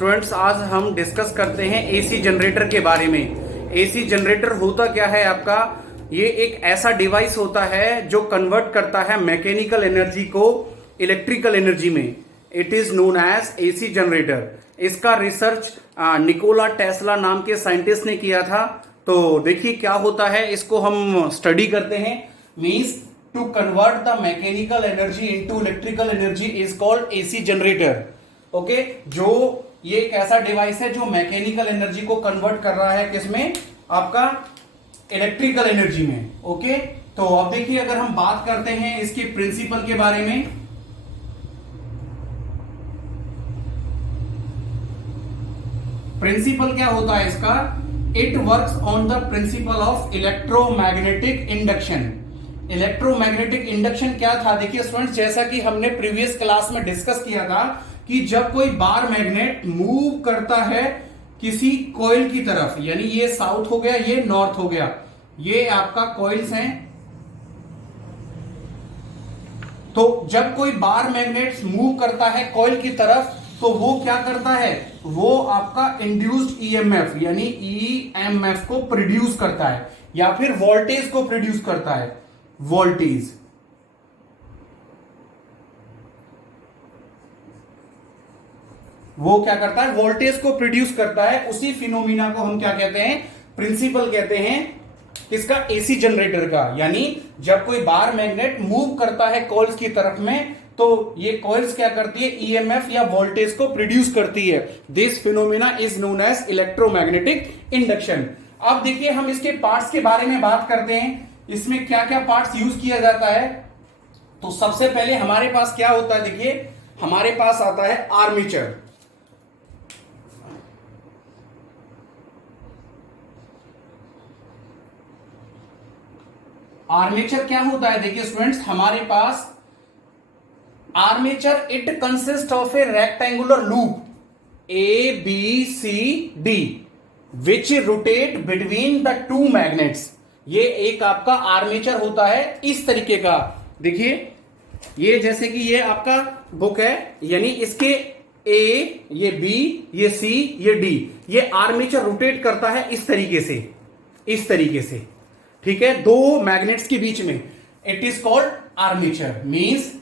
Students, आज हम discuss करते हैं एसी जनरेटर के बारे में। एसी जनरेटर होता क्या है आपका? ये एक ऐसा डिवाइस होता है जो कन्वर्ट करता है मैकेनिकल एनर्जी को इलेक्ट्रिकल एनर्जी में। It is known as AC generator. इसका रिसर्च निकोला टेस्ला नाम के साइंटिस्ट ने किया था। तो देखिए क्या होता है, इसको हम स्टडी करते हैं। Means to convert the mechanical energy into electrical energy is called AC generator. Okay, जो ये एक ऐसा डिवाइस है जो मैकेनिकल एनर्जी को कन्वर्ट कर रहा है किसमें? आपका इलेक्ट्रिकल एनर्जी में। ओके, तो अब देखिए, अगर हम बात करते हैं इसके प्रिंसिपल के बारे में, प्रिंसिपल क्या होता है इसका? It works on the principle of electromagnetic induction. Electromagnetic induction क्या था? देखिए स्टूडेंट्स, जैसा कि हमने प्रीवियस क्लास में डिस्कस किया था कि जब कोई बार मैग्नेट मूव करता है किसी कॉइल की तरफ, यानी ये साउथ हो गया, ये नॉर्थ हो गया, ये आपका कॉइल्स हैं। तो जब कोई बार मैग्नेट मूव करता है कॉइल की तरफ, तो वो क्या करता है? वो आपका इंड्यूस्ड ईएमएफ यानी ईएमएफ को प्रोड्यूस करता है, या फिर वोल्टेज को प्रोड्यूस करता है। वोल्टेज, वो क्या करता है? वोल्टेज को प्रोड्यूस करता है। उसी फिनोमिना को हम क्या कहते हैं? प्रिंसिपल कहते हैं। किसका? एसी जनरेटर का। यानी जब कोई बार मैग्नेट मूव करता है कॉइल्स की तरफ में, तो ये कॉइल्स क्या करती है? ईएमएफ या वोल्टेज को प्रोड्यूस करती है। This phenomena is known as electromagnetic induction. अब देखिए, हम इसके पार्ट्स के बारे में बात करते हैं। इसमें क्या क्या पार्ट्स यूज किया जाता है? तो सबसे पहले हमारे पास क्या होता है? देखिए, हमारे पास आता है आर्मेचर। आर्मेचर क्या होता है? देखिए स्टूडेंट्स, हमारे पास armature it consist of a rectangular loop A B C D which rotate between the two magnets. ये एक आपका आर्मेचर होता है इस तरीके का। देखिए, ये जैसे कि ये आपका बुक है, यानी इसके ए, ये बी, ये सी, ये डी, ये आर्मेचर रोटेट करता है इस तरीके से, इस तरीके से। ठीक है, दो मैग्नेट्स के बीच में। It is called armature. Means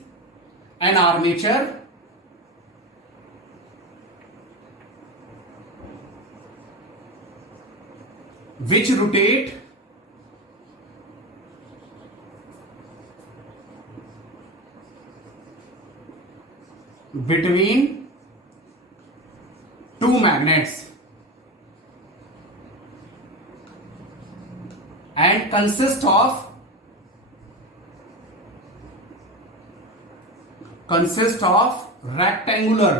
an armature which rotate between two magnets and consist of rectangular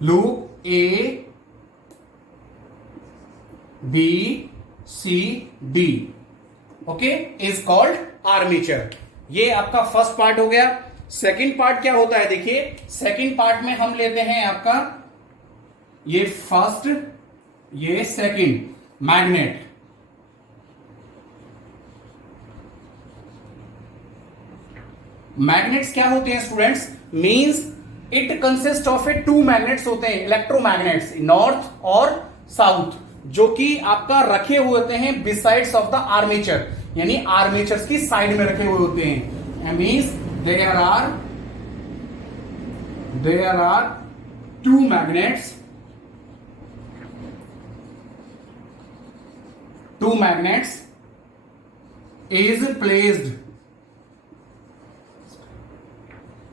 loop A B C D। Okay, is called armature. ये आपका फर्स्ट पार्ट हो गया। सेकंड पार्ट क्या होता है? देखिए, सेकंड पार्ट में हम लेते हैं आपका ये फर्स्ट, ये सेकंड मैग्नेट। मैग्नेट्स क्या होते हैं students? Means it consist of A two magnets होते हैं, इलेक्ट्रोमैग्नेट्स, नॉर्थ और साउथ, जो कि आपका रखे हुए होते हैं बिसाइड्स ऑफ द आर्मेचर, यानी आर्मेचर्स की साइड में रखे हुए होते हैं। Means there are two magnets, is placed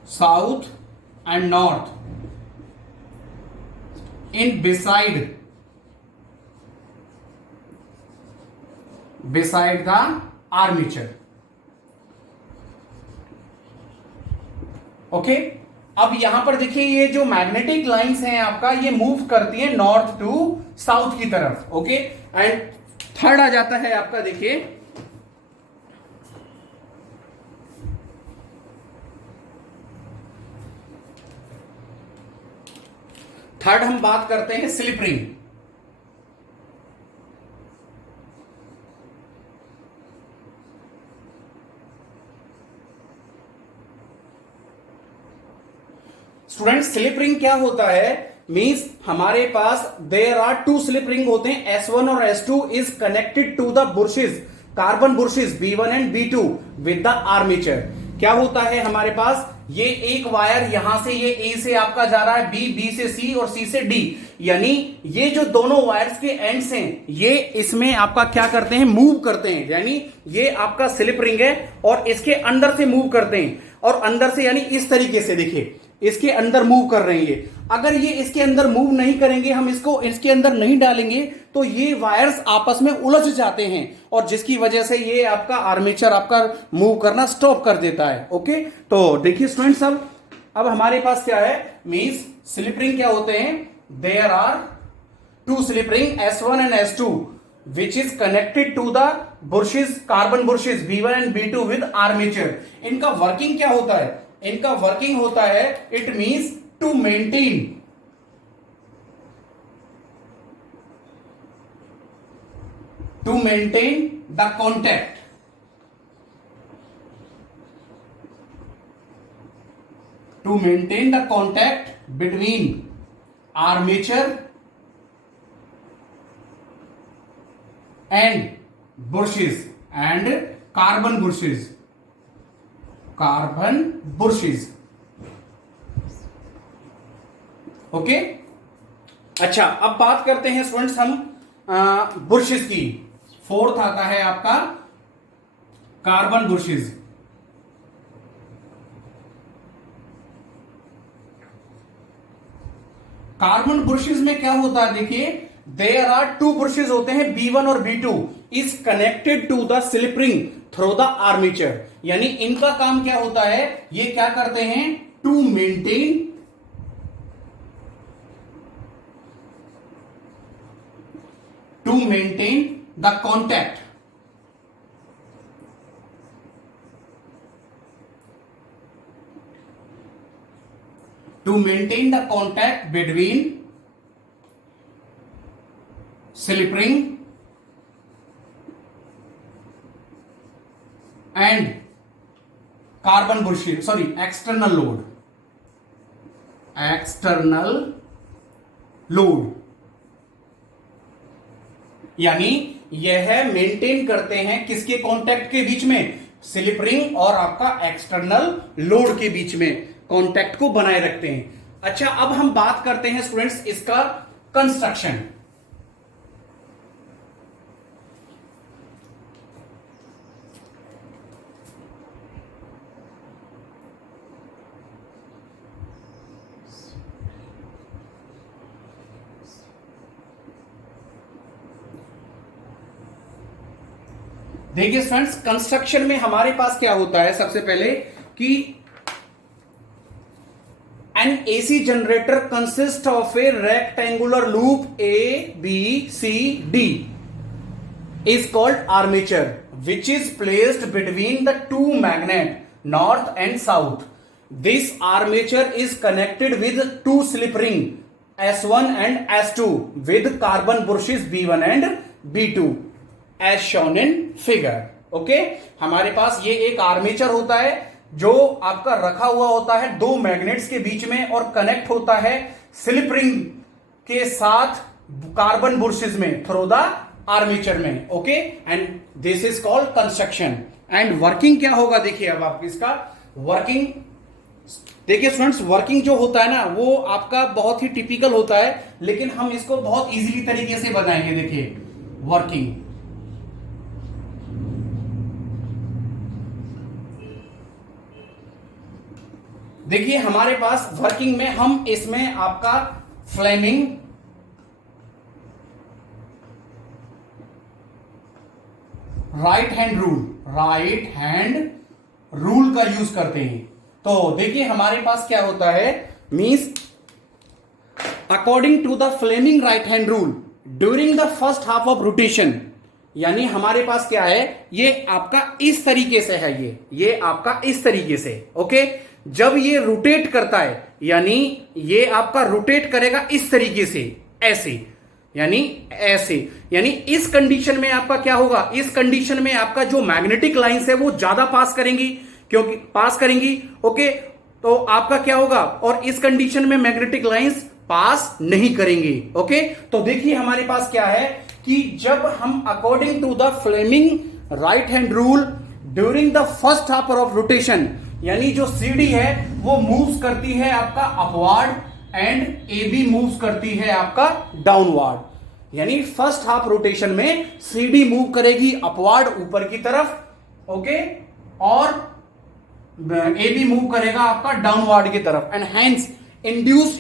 south and north in beside the armature। Okay, अब यहां पर देखिए, ये जो मैग्नेटिक लाइंस हैं आपका, ये मूव करती है नॉर्थ टू साउथ की तरफ। ओके, एंड थर्ड आ जाता है आपका, देखिए थर्ड हम बात करते हैं slip ring. Student slip ring क्या होता है, मींस हमारे पास there are two slip ring होते हैं, S1 और S2 is connected to the brushes, carbon bushes B1 and B2 with the armature. क्या होता है हमारे पास, ये एक वायर यहां से ये A से आपका जा रहा है B से C और C से D, यानी ये जो दोनों वायर्स के एंड्स हैं ये इसमें आपका क्या करते हैं, मूव करते हैं, यानी ये आपका स्लिप रिंग है और इसके अंदर से मूव करते हैं, और अंदर से यानी इस तरीके से देखिए इसके अंदर मूव कर रहे हैं ये। अगर ये इसके अंदर मूव नहीं करेंगे, हम इसको इसके अंदर नहीं डालेंगे, तो ये वायर्स आपस में उलझ जाते हैं और जिसकी वजह से ये आपका आर्मेचर आपका मूव करना स्टॉप कर देता है। ओके, तो देखिए स्टूडेंट्स, अब हमारे पास क्या है, मींस स्लिप रिंग क्या होते हैं, there are two slip ring S1 and S2 which is connected to the bushes, carbon bushes B1 and B2 with armature। इनका वर्किंग क्या होता है, इनका वर्किंग होता है, it means to maintain the contact, to maintain the contact between armature and bushes and carbon bushes, okay. अच्छा, अब बात करते हैं स्टूडेंट्स हम बुशेस की। फोर्थ आता है आपका कार्बन बुशेस। कार्बन बुशेस में क्या होता है, देखिए देयर आर टू बुशेस होते हैं B1 और B2 is connected to the slip ring through the armature, यानी इनका काम क्या होता है, ये क्या करते हैं, to maintain the contact, between slip ring and carbon bushing, sorry, external load, यानी यह मेंटेन करते हैं किसके कांटेक्ट के बीच में, स्लिप रिंग और आपका एक्सटर्नल लोड के बीच में कांटेक्ट को बनाए रखते हैं। अच्छा, अब हम बात करते हैं स्टूडेंट्स इसका कंस्ट्रक्शन। देखिए फ्रेंड्स, कंस्ट्रक्शन में हमारे पास क्या होता है, सबसे पहले कि an AC generator consist of a rectangular loop ABCD is called armature which is placed between the two magnet north and south. This armature is connected with two slip ring S1 and S2 with carbon bushes B1 and B2 as shown in figure. Okay, हमारे पास ये एक armature होता है जो आपका रखा हुआ होता है दो मैग्नेट्स के बीच में और कनेक्ट होता है स्लिप रिंग के साथ कार्बन बुशेस में थ्रू द आर्मेचर में। Okay, and this is called construction. And working क्या होगा, देखिए अब आप इसका वर्किंग देखिए स्टूडेंट्स, वर्किंग जो होता है ना वो आपका बहुत ही टिपिकल होता है, लेकिन हम इसको बहुत इजीली तरीके से बताएंगे। देखिए वर्किंग, देखिए हमारे पास वर्किंग में हम इसमें आपका फ्लेमिंग राइट हैंड रूल का यूज करते हैं। तो देखिए हमारे पास क्या होता है, means according to the Fleming right hand rule during the first half of rotation, यानी हमारे पास क्या है, ये आपका इस तरीके से है, ये आपका इस तरीके से। ओके, जब ये रोटेट करता है, यानी ये आपका रोटेट करेगा इस तरीके से, ऐसे, यानी ऐसे, यानी इस कंडीशन में आपका क्या होगा, इस कंडीशन में आपका जो मैग्नेटिक लाइंस है वो ज्यादा पास करेंगी, क्योंकि पास करेंगी। ओके, तो आपका क्या होगा, और इस कंडीशन में मैग्नेटिक लाइंस पास नहीं करेंगे। ओके, तो देखिए हमारे पास क्या है कि जब हम according to the Fleming right hand rule during the first half of rotation, यानी जो सीडी है वो मूव्स करती है आपका upward and A B moves करती है आपका डाउनवार्ड। यानी फर्स्ट हाफ रोटेशन में सीडी मूव करेगी अपवार्ड ऊपर की तरफ, ओके, और ए बी मूव करेगा आपका डाउनवार्ड की तरफ। And hence induced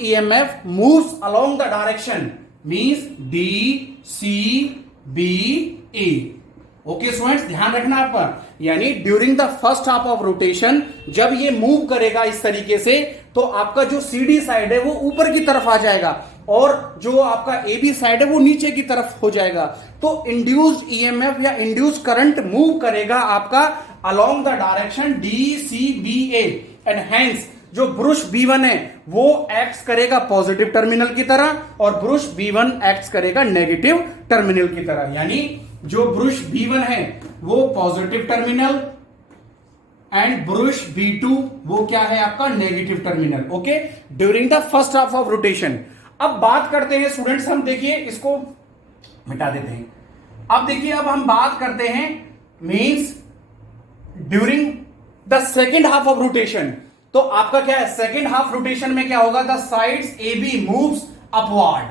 EMF moves along the direction means D C B A. Okay students, ध्यान रखना आप, यानी during the first half of rotation जब ये मूव करेगा इस तरीके से, तो आपका जो सीडी साइड है वो ऊपर की तरफ आ जाएगा और जो आपका ए बी साइड है वो नीचे की तरफ हो जाएगा। तो इंड्यूस्ड ईएमएफ या इंड्यूस्ड करंट मूव करेगा आपका along the direction D C B A. And hence जो ब्रुश B1 है वो एक्ट करेगा पॉजिटिव टर्मिनल की तरह और ब्रुश B1 एक्ट करेगा नेगेटिव टर्मिनल की तरह। यानी जो ब्रुश B1 है वो positive terminal and brush B2 वो क्या है आपका negative terminal. Okay, during the first half of rotation. अब बात करते हैं स्टूडेंट्स, हम देखिए इसको मिटा देते हैं। अब देखिए, अब हम बात करते हैं means during the second half of rotation. तो आपका क्या है, सेकेंड हाफ रोटेशन में क्या होगा, the sides A B moves upward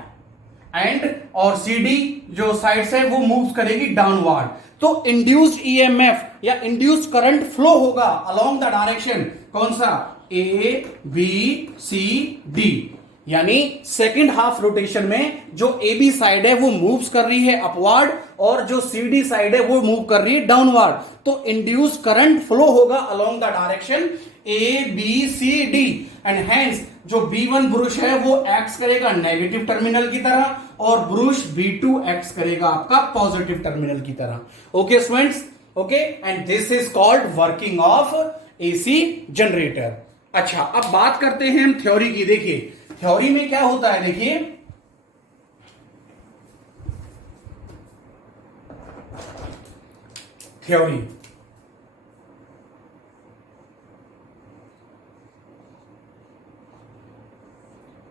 and और सीडी जो साइड्स है वो मूव्स करेगी डाउनवार्ड। तो इंड्यूस्ड ईएमएफ या इंड्यूस्ड करंट फ्लो होगा अलोंग द डायरेक्शन कौन सा, ए बी सी डी। यानी सेकेंड हाफ रोटेशन में जो ए बी साइड है वो मूव्स कर रही है अपवार्ड और जो सी डी साइड है वो मूव कर रही है डाउनवार्ड। तो इंड्यूस करंट फ्लो होगा along the direction A B C D and hence जो B1 ब्रुश है वो एक्ट करेगा नेगेटिव टर्मिनल की तरह और ब्रुश B2 एक्ट करेगा आपका पॉजिटिव टर्मिनल की तरह। Okay students, okay, and this is called working of AC generator. अच्छा, अब बात करते हैं हम थ्योरी की। देखिए थ्योरी में क्या होता है, देखिए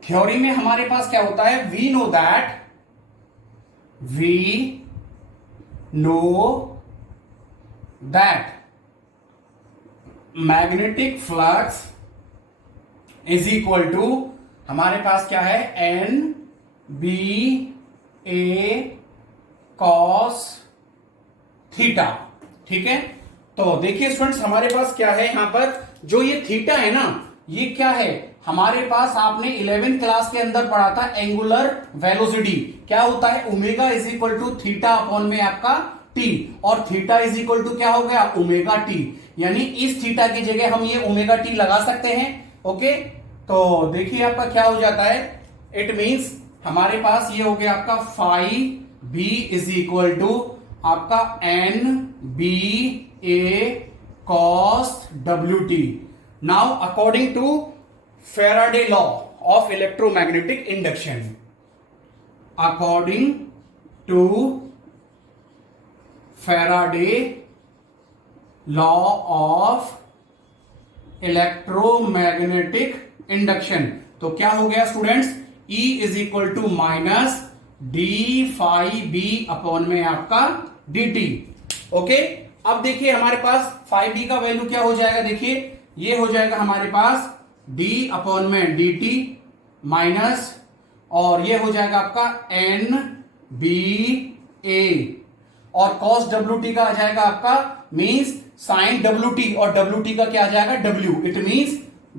थ्योरी में हमारे पास क्या होता है, we know that magnetic flux is equal to, हमारे पास क्या है, N B A cos theta. ठीक है, तो देखिए स्टूडेंट्स हमारे पास क्या है, यहां पर जो ये थीटा है ना, ये क्या है, हमारे पास आपने 11th क्लास के अंदर पढ़ा था एंगुलर वेलोसिटी क्या होता है, omega is equal to theta upon में आपका टी, और थीटा इज इक्वल टू क्या हो गया, ओमेगा टी। यानी इस थीटा की जगह हम ये ओमेगा टी लगा सकते हैं। ओके, तो देखिए आपका क्या हो जाता है, इट मींस हमारे पास ये हो गया आपका phi B is equal to आपका N B A cos W T. Now according to Faraday law of electromagnetic induction, according to Faraday law of electromagnetic induction, तो क्या हो गया students, E is equal to minus D phi B upon में आपका D T. Okay, अब देखिए हमारे पास फाइव बी का वैल्यू क्या हो जाएगा, देखिए ये हो जाएगा हमारे पास d अपॉन में डी टी माइनस, और ये हो जाएगा आपका एन बी ए, और कॉस डब्ल्यू टी का आ जाएगा आपका मींस साइन डब्ल्यू टी, और डब्ल्यू टी का क्या आ जाएगा डब्ल्यू, इट मींस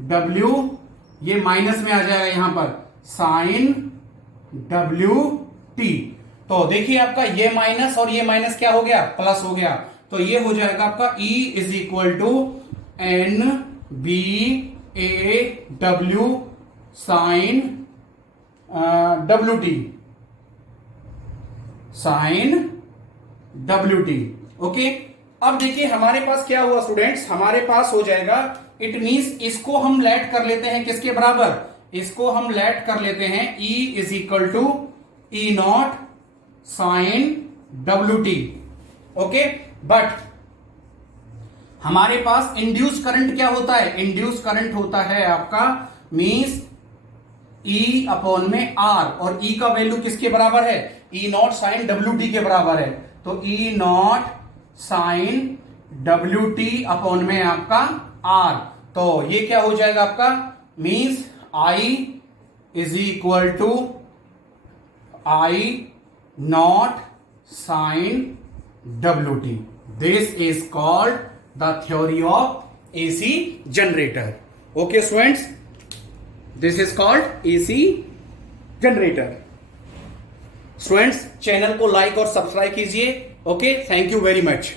डब्ल्यू ये माइनस में आ जाएगा यहां पर साइन डब्ल्यू टी। तो देखिए आपका ये माइनस और ये माइनस क्या हो गया, प्लस हो गया। तो ये हो जाएगा आपका E is equal to N B A W sine W T, sine W T. Okay, अब देखिए हमारे पास क्या हुआ स्टूडेंट्स, हमारे पास हो जाएगा, इट मींस इसको हम लेट कर लेते हैं किसके बराबर, इसको हम लेट कर लेते हैं E is equal to E not sine W T. Okay, but हमारे पास इंड्यूस करंट क्या होता है? इंड्यूस करंट होता है आपका मींस ई अपॉन में आर, और ई का वैल्यू किसके बराबर है? E not sine W T के बराबर है। तो E not sine W T upon में आपका आर, तो ये क्या हो जाएगा आपका? Means I is equal to I naught sine W T. This is called the theory of AC generator. Okay students, this is called AC generator. Students, channel को like और सब्सक्राइब कीजिए। Okay, thank you very much.